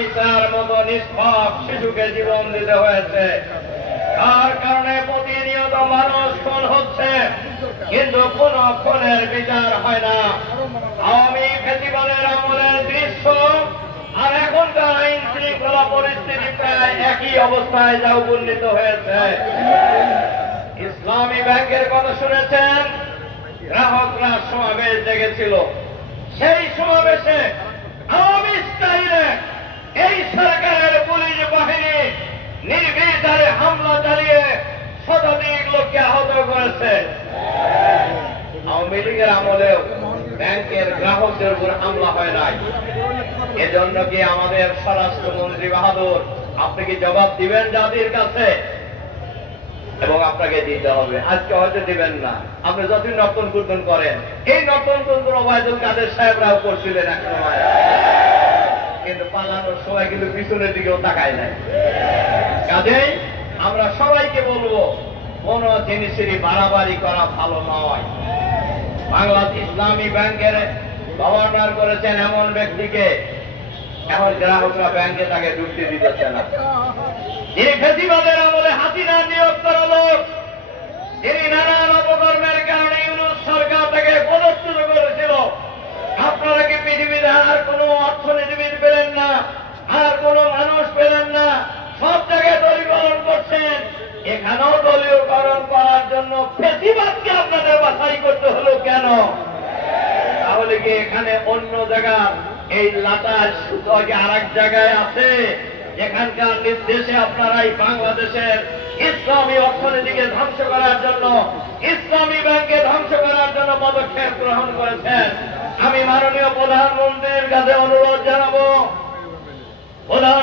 আনিসার মতো নিষ্পাপ শিশুকে জীবন দিতে হয়েছে। তার কারণে প্রতিনিয়ত মানুষ খুন হচ্ছে, কিন্তু কোন খুনের বিচার হয় না। আওয়ামী ফেসিবাদের আমলের দৃশ্য আর এখনকার আইন শৃঙ্খলা পরিস্থিতি প্রায় একই অবস্থায় যা উপনীত হয়েছে। ইসলামী ব্যাংকের কথা শুনেছেন, গ্রাহকরা সমাবেশ ডেকেছিল। সেই সমাবেশে আওয়ামী স্টাইলে এই সরকারের পুলিশ বাহিনী নির্বিচারে হামলা চালিয়ে শতাধিক লোককে আহত করেছে। আওয়ামী লীগের আমলেও ব্যাংকের গ্রাহকদের উপর হামলা হয় নাই। এজন্য কি আমাদের স্বরাষ্ট্রমন্ত্রী বাহাদুর, আপনি কি জবাব দিবেন জাতির কাছে? এবং আপনাকে দিতে হবে। আজকে হয়তো দিবেন না, আপনি যতই নর্তন কীর্তন করেন, এই নর্তন কীর্তন ওবায়দুল কাদের সাহেবরাও করছিলেন এক সময়, কিন্তু পালানোর সময় কিন্তু পিছনের দিকেও তাকায় নাই। কাজেই আমরা সবাইকে বলবো, কোন জিনিসেরই বাড়াবাড়ি করা ভালো নয়। বাংলাদেশ ইসলামী ব্যাংকের গভর্নর করেছেন এমন ব্যক্তিকে, এখন গ্রাহকরা ব্যাংকে তাকে ঢুকতে দিতেছে না। যিনি ফেসিবাদের আমলে হাসিনা নিয়োগ করা লোক, তিনি নানান অপকর্মের কারণে ইউনূস সরকার তাকে পদচ্যুত করেছিল। আপনারা কি পৃথিবীতে আর কোনো অর্থনীতিবিদ পেলেন না, আর কোনো মানুষ পেলেন না? সব জায়গায় দলীয়করণ করছেন, এখানেও দলীয়করণ করার জন্য ফেসিবাদকে আপনাদের বাছাই করতে হলো কেন? তাহলে কি এখানে অন্য জায়গা এই লাটার সুতো আর এক জায়গায় আছে? এখানকার নির্দেশে আপনারা এই বাংলাদেশের ইসলামী অর্থনীতিকে ধ্বংস করার জন্য, ইসলামী ব্যাংকে ধ্বংস করার জন্য পদক্ষেপ গ্রহণ করেছেন। আমি মাননীয় প্রধানমন্ত্রীর কাছে অনুরোধ জানাবো, প্রধান